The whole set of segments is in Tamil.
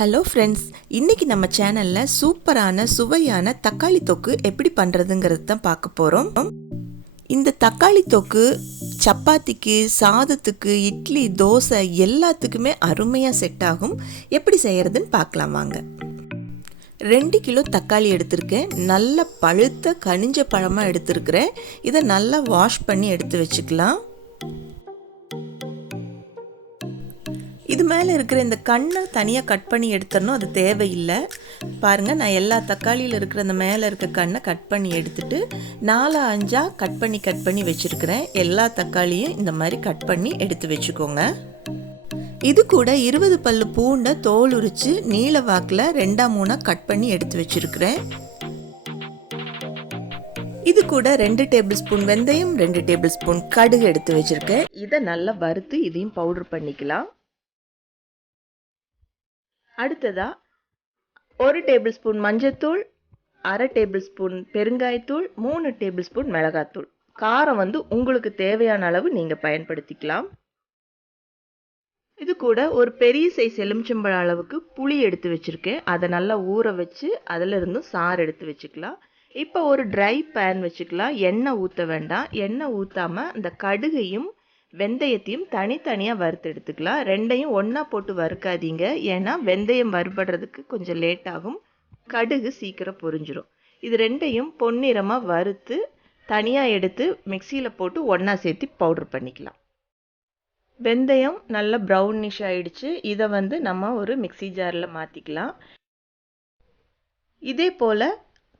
ஹலோ ஃப்ரெண்ட்ஸ், இன்றைக்கி நம்ம சேனலில் சூப்பரான சுவையான தக்காளி தொக்கு எப்படி பண்ணுறதுங்கிறது தான் பார்க்க போகிறோம். இந்த தக்காளி தொக்கு சப்பாத்திக்கு, சாதத்துக்கு, இட்லி, தோசை எல்லாத்துக்குமே அருமையாக செட் ஆகும். எப்படி செய்கிறதுன்னு பார்க்கலாம் வாங்க. 2 கிலோ தக்காளி எடுத்திருக்கேன். நல்ல பழுத்த கனிஞ்ச பழமாக எடுத்திருக்கிறேன். இதை நல்லா வாஷ் பண்ணி எடுத்து வச்சுக்கலாம். இது மேலே இருக்கிற இந்த கண்ணை தனியாக கட் பண்ணி எடுத்துடணும், அது தேவையில்லை. பாருங்கள், நான் எல்லா தக்காளியில் இருக்கிற அந்த மேலே இருக்க கண்ணை கட் பண்ணி எடுத்துட்டு 4-5 கட் பண்ணி வச்சுருக்கிறேன். எல்லா தக்காளியும் இந்த மாதிரி கட் பண்ணி எடுத்து வச்சுக்கோங்க. இது கூட 20 பல்லு பூண்டை தோல் உரித்து நீல வாக்கில் 2-3 கட் பண்ணி எடுத்து வச்சுருக்கிறேன். இது கூட 2 டேபிள் ஸ்பூன் வெந்தயம், 2 டேபிள் ஸ்பூன் கடுகு எடுத்து வச்சுருக்கேன். இதை நல்லா வறுத்து இதையும் பவுடர் பண்ணிக்கலாம். அடுத்ததா 1 டேபிள் ஸ்பூன் மஞ்சத்தூள், 1/2 டேபிள் ஸ்பூன் பெருங்காயத்தூள், 3 டேபிள் ஸ்பூன் மிளகாத்தூள். காரம் உங்களுக்கு தேவையான அளவு நீங்கள் பயன்படுத்திக்கலாம். இது கூட ஒரு பெரிய சைஸ் எலுமிச்சம்பழ அளவுக்கு புளி எடுத்து வச்சுருக்கேன். அதை நல்லா ஊற வச்சு அதில் இருந்தும் சாறு எடுத்து வச்சுக்கலாம். இப்போ ஒரு ட்ரை பேன் வச்சுக்கலாம். எண்ணெய் ஊற்ற வேண்டாம். எண்ணெய் ஊற்றாமல் அந்த கடுகையும் வெந்தயத்தையும் தனித்தனியாக வறுத்து எடுத்துக்கலாம். ரெண்டையும் ஒன்றா போட்டு வறுக்காதீங்க, ஏன்னா வெந்தயம் வறுபடுறதுக்கு கொஞ்சம் லேட் ஆகும், கடுகு சீக்கிரம் பொரிஞ்சிடும். இது ரெண்டையும் பொன்னிறமாக வறுத்து தனியாக எடுத்து மிக்சியில் போட்டு ஒன்றா சேர்த்து பவுடர் பண்ணிக்கலாம். வெந்தயம் நல்லா ப்ரௌனிஷ் ஆகிடுச்சு. இதை நம்ம ஒரு மிக்சி ஜாரில் மாற்றிக்கலாம். இதே போல்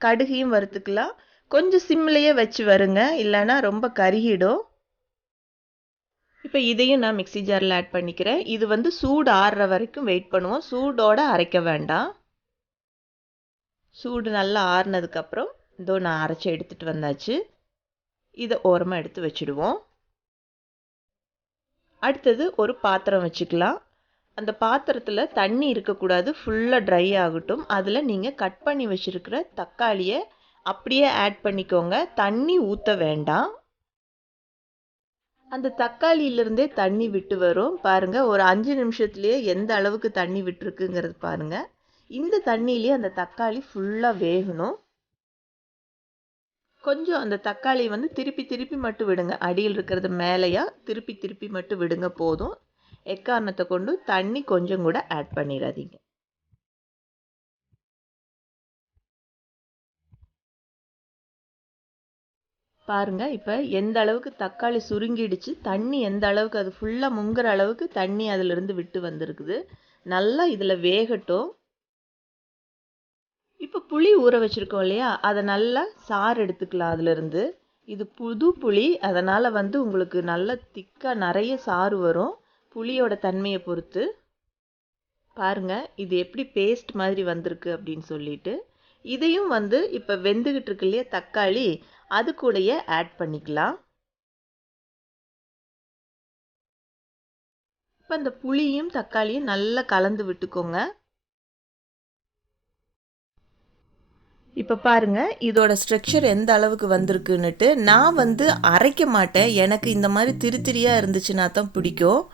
கடுகையும் வறுத்துக்கலாம். கொஞ்சம் சிம்மிலேயே வச்சு வருங்க, இல்லைன்னா ரொம்ப கருகிடும். இப்போ இதையும் நான் மிக்சி ஜாரில் ஆட் பண்ணிக்கிறேன். இது சூடு ஆறுற வரைக்கும் வெயிட் பண்ணுவோம். சூடோடு அரைக்க வேண்டாம். சூடு நல்லா ஆறுனதுக்கப்புறம் இதோ நான் அரைச்சி எடுத்துகிட்டு வந்தாச்சு. இதை ஓரமாக எடுத்து வச்சுடுவோம். அடுத்தது ஒரு பாத்திரம் வச்சுக்கலாம். அந்த பாத்திரத்தில் தண்ணி இருக்கக்கூடாது, ஃபுல்லாக ட்ரை ஆகட்டும். அதில் நீங்கள் கட் பண்ணி வச்சுருக்கிற தக்காளியை அப்படியே ஆட் பண்ணிக்கோங்க. தண்ணி ஊற்ற வேண்டாம். அந்த தக்காளியிலிருந்தே தண்ணி விட்டு வரும். பாருங்கள், ஒரு 5 நிமிஷத்துலேயே எந்த அளவுக்கு தண்ணி விட்டுருக்குங்கிறது பாருங்கள். இந்த தண்ணியிலே அந்த தக்காளி ஃபுல்லாக வேகணும். கொஞ்சம் அந்த தக்காளி திருப்பி மட்டும் விடுங்க. அடியில் இருக்கிறது மேலேயா திருப்பி மட்டும் விடுங்க போதும். எக்காரணத்தை கொண்டு தண்ணி கொஞ்சம் கூட ஆட் பண்ணிடாதீங்க. பாருங்க, இப்போ எந்த அளவுக்கு தக்காளி சுருங்கிடுச்சு, தண்ணி எந்த அளவுக்கு அது ஃபுல்லாக முங்குற அளவுக்கு தண்ணி அதிலிருந்து விட்டு வந்திருக்குது. நல்லா இதில் வேகட்டும். இப்போ புளி ஊற வச்சுருக்கோம் இல்லையா, அதை நல்லா சாறு எடுத்துக்கலாம் அதிலிருந்து. இது புது புளி, அதனால் உங்களுக்கு நல்லா திக்காக நிறைய சாறு வரும், புளியோட தன்மையை பொறுத்து. பாருங்க, இது எப்படி பேஸ்ட் மாதிரி வந்திருக்கு அப்படின்னு சொல்லிட்டு. இதையும் இப்போ வெந்துகிட்டு இருக்கு இல்லையா தக்காளி, அது கூடயே ஆட் பண்ணிக்கலாம். இப்போ இந்த புளியும் தக்காளியும் நல்லா கலந்து விட்டுக்கோங்க. இப்போ பாருங்க, இதோட ஸ்ட்ரக்சர் எந்த அளவுக்கு வந்திருக்குன்னுட்டு. நான் அரைக்க மாட்டேன், எனக்கு இந்த மாதிரி திரியாக இருந்துச்சுன்னா தான் பிடிக்கும்.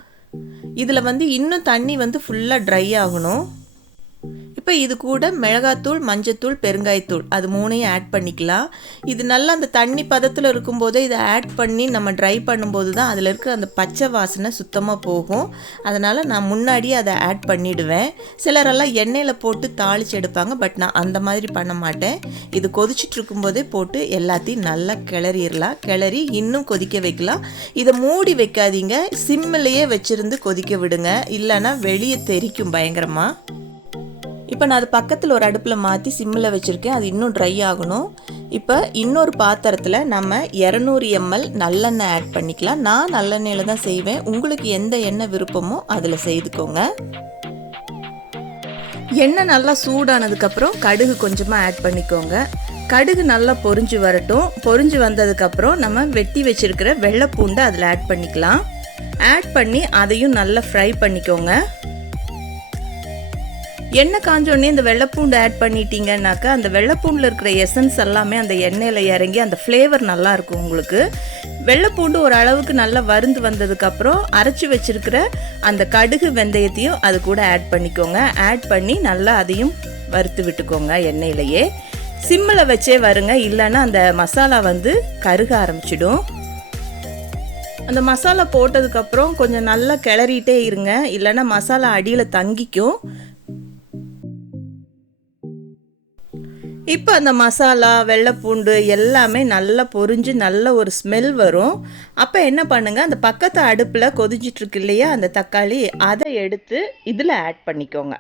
இதில் இன்னும் தண்ணி ஃபுல்லாக ட்ரை ஆகணும். இப்போ இது கூட மிளகாத்தூள், மஞ்சத்தூள், பெருங்காயத்தூள் அது 3ஐயும் ஆட் பண்ணிக்கலாம். இது நல்லா அந்த தண்ணி பதத்தில் இருக்கும்போதே இதை ஆட் பண்ணி நம்ம ட்ரை பண்ணும்போது தான் அதில் இருக்கிற அந்த பச்சை வாசனை சுத்தமாக போகும். அதனால் நான் முன்னாடியே அதை ஆட் பண்ணிவிடுவேன். சிலரெல்லாம் எண்ணெயில் போட்டு தாளித்து எடுப்பாங்க, பட் நான் அந்த மாதிரி பண்ண மாட்டேன். இது கொதிச்சுட்டு இருக்கும்போதே போட்டு எல்லாத்தையும் நல்லா கிளறிடலாம். கிளறி இன்னும் கொதிக்க வைக்கலாம். இதை மூடி வைக்காதீங்க, சிம்மிலேயே வச்சுருந்து கொதிக்க விடுங்க, இல்லைன்னா வெளியே தெரிக்கும் பயங்கரமாக. இப்போ நான் அது பக்கத்தில் ஒரு அடுப்பில் மாற்றி சிம்மில் வச்சுருக்கேன். அது இன்னும் ட்ரை ஆகணும். இப்போ இன்னொரு பாத்திரத்தில் நம்ம 200 ml நல்லெண்ணெய் ஆட் பண்ணிக்கலாம். நான் நல்லெண்ணெயில் தான் செய்வேன், உங்களுக்கு எந்த எண்ணெய் விருப்பமோ அதில் செய்துக்கோங்க. எண்ணெய் நல்லா சூடானதுக்கப்புறம் கடுகு கொஞ்சமாக ஆட் பண்ணிக்கோங்க. கடுகு நல்லா பொரிஞ்சு வரட்டும். பொரிஞ்சு வந்ததுக்கப்புறம் நம்ம வெட்டி வச்சுருக்கிற வெள்ளைப்பூண்டை அதில் ஆட் பண்ணிக்கலாம். ஆட் பண்ணி அதையும் நல்லா ஃப்ரை பண்ணிக்கோங்க. எண்ணெய் காஞ்சோடனே இந்த வெள்ளைப்பூண்டு ஆட் பண்ணிட்டீங்கன்னாக்கா அந்த வெள்ளைப்பூண்டில் இருக்கிற எசன்ஸ் எல்லாமே அந்த எண்ணெயில் இறங்கி அந்த ஃப்ளேவர் நல்லாயிருக்கும் உங்களுக்கு. வெள்ளைப்பூண்டு ஒரு அளவுக்கு நல்லா வருந்து வந்ததுக்கப்புறம் அரைச்சி வச்சுருக்கிற அந்த கடுகு வெந்தயத்தையும் அது கூட ஆட் பண்ணிக்கோங்க. ஆட் பண்ணி நல்லா அதையும் வறுத்து விட்டுக்கோங்க எண்ணெயிலையே. சிம்மில் வச்சே வருங்க, இல்லைன்னா அந்த மசாலா வந்து கருக ஆரம்பிச்சிடும். அந்த மசாலா போட்டதுக்கப்புறம் கொஞ்சம் நல்லா கிளறிட்டே இருங்க, இல்லைன்னா மசாலா அடியில் தங்கிக்கும். இப்போ அந்த மசாலா வெள்ளைப்பூண்டு எல்லாமே நல்லா பொரிஞ்சு நல்ல ஒரு ஸ்மெல் வரும். அப்போ என்ன பண்ணுங்கள், அந்த பக்கத்து அடுப்பில் கொதிச்சிட்ருக்கு இல்லையா அந்த தக்காளி, அதை எடுத்து இதில் ஆட் பண்ணிக்கோங்க.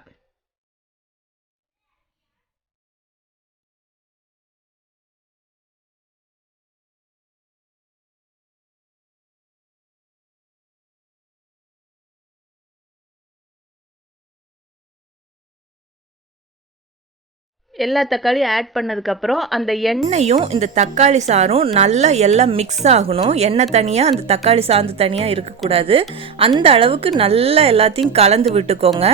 எல்லா தக்காளியும் ஆட் பண்ணதுக்கப்புறம் அந்த எண்ணெயும் இந்த தக்காளி சாறும் நல்லா எல்லாம் மிக்ஸ் ஆகணும். எண்ணெய் தனியாக அந்த தக்காளி சாந்து தனியாக இருக்கக்கூடாது. அந்த அளவுக்கு நல்லா எல்லாத்தையும் கலந்து விட்டுக்கோங்க.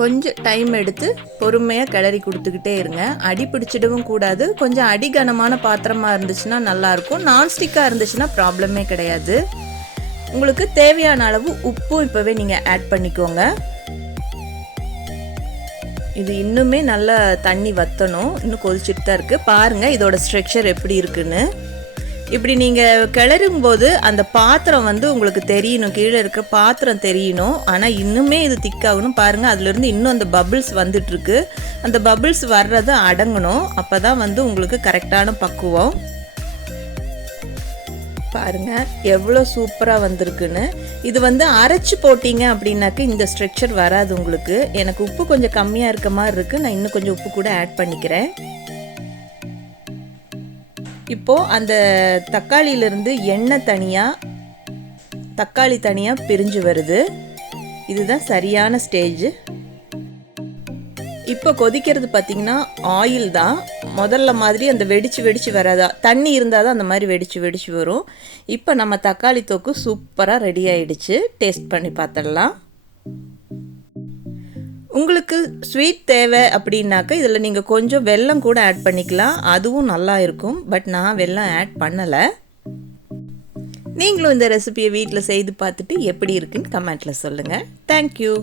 கொஞ்சம் டைம் எடுத்து பொறுமையாக கிளறி கொடுத்துக்கிட்டே இருங்க. அடி பிடிச்சிடவும் கூடாது. கொஞ்சம் அடிகனமான பாத்திரமாக இருந்துச்சுன்னா நல்லாயிருக்கும். நான்ஸ்டிக்காக இருந்துச்சுன்னா ப்ராப்ளமே கிடையாது. உங்களுக்கு தேவையான அளவு உப்பும் இப்போவே நீங்கள் ஆட் பண்ணிக்கோங்க. இது இன்னுமே நல்லா தண்ணி வற்றணும், இன்னும் கொதிச்சுட்டு தான் இருக்குது. பாருங்கள் இதோட ஸ்ட்ரக்சர் எப்படி இருக்குன்னு. இப்படி நீங்கள் கிளறும் போது அந்த பாத்திரம் வந்து உங்களுக்கு தெரியணும், கீழே இருக்க பாத்திரம் தெரியணும். ஆனால் இன்னுமே இது திக்காகணும். பாருங்கள் அதுலேருந்து இன்னும் அந்த பபிள்ஸ் வந்துட்டுருக்கு. அந்த பபிள்ஸ் வர்றதை அடங்கணும். அப்போ தான் வந்து உங்களுக்கு கரெக்டான பக்குவம். பாருங்கள் எவ்வளோ சூப்பராக வந்திருக்குன்னு. இது வந்து அரைச்சி போட்டிங்க அப்படின்னாக்க இந்த ஸ்ட்ரக்சர் வராது உங்களுக்கு. எனக்கு உப்பு கொஞ்சம் கம்மியாக இருக்க மாதிரி இருக்குது, நான் இன்னும் கொஞ்சம் உப்பு கூட ஆட் பண்ணிக்கிறேன். இப்போது அந்த தக்காளியிலேருந்து எண்ணெய் தனியாக தக்காளி தனியாக பிரிஞ்சு வருது. இதுதான் சரியான ஸ்டேஜ். இப்போ கொதிக்கிறது பார்த்திங்கன்னா ஆயில் தான். முதல்ல மாதிரி அந்த வெடிச்சு வராதா, தண்ணி இருந்தால் தான் அந்த மாதிரி வெடிச்சு வரும். இப்போ நம்ம தக்காளி தொக்கு சூப்பராக ரெடி ஆகிடுச்சு. டேஸ்ட் பண்ணி பார்த்துடலாம். உங்களுக்கு ஸ்வீட் தேவை அப்படின்னாக்கா இதில் நீங்கள் கொஞ்சம் வெல்லம் கூட ஆட் பண்ணிக்கலாம், அதுவும் நல்லா இருக்கும். பட் நான் வெல்லம் ஆட் பண்ணலை. நீங்களும் இந்த ரெசிபியை வீட்டில் செய்து பார்த்துட்டு எப்படி இருக்குன்னு கமெண்ட்டில் சொல்லுங்கள். தேங்க்யூ.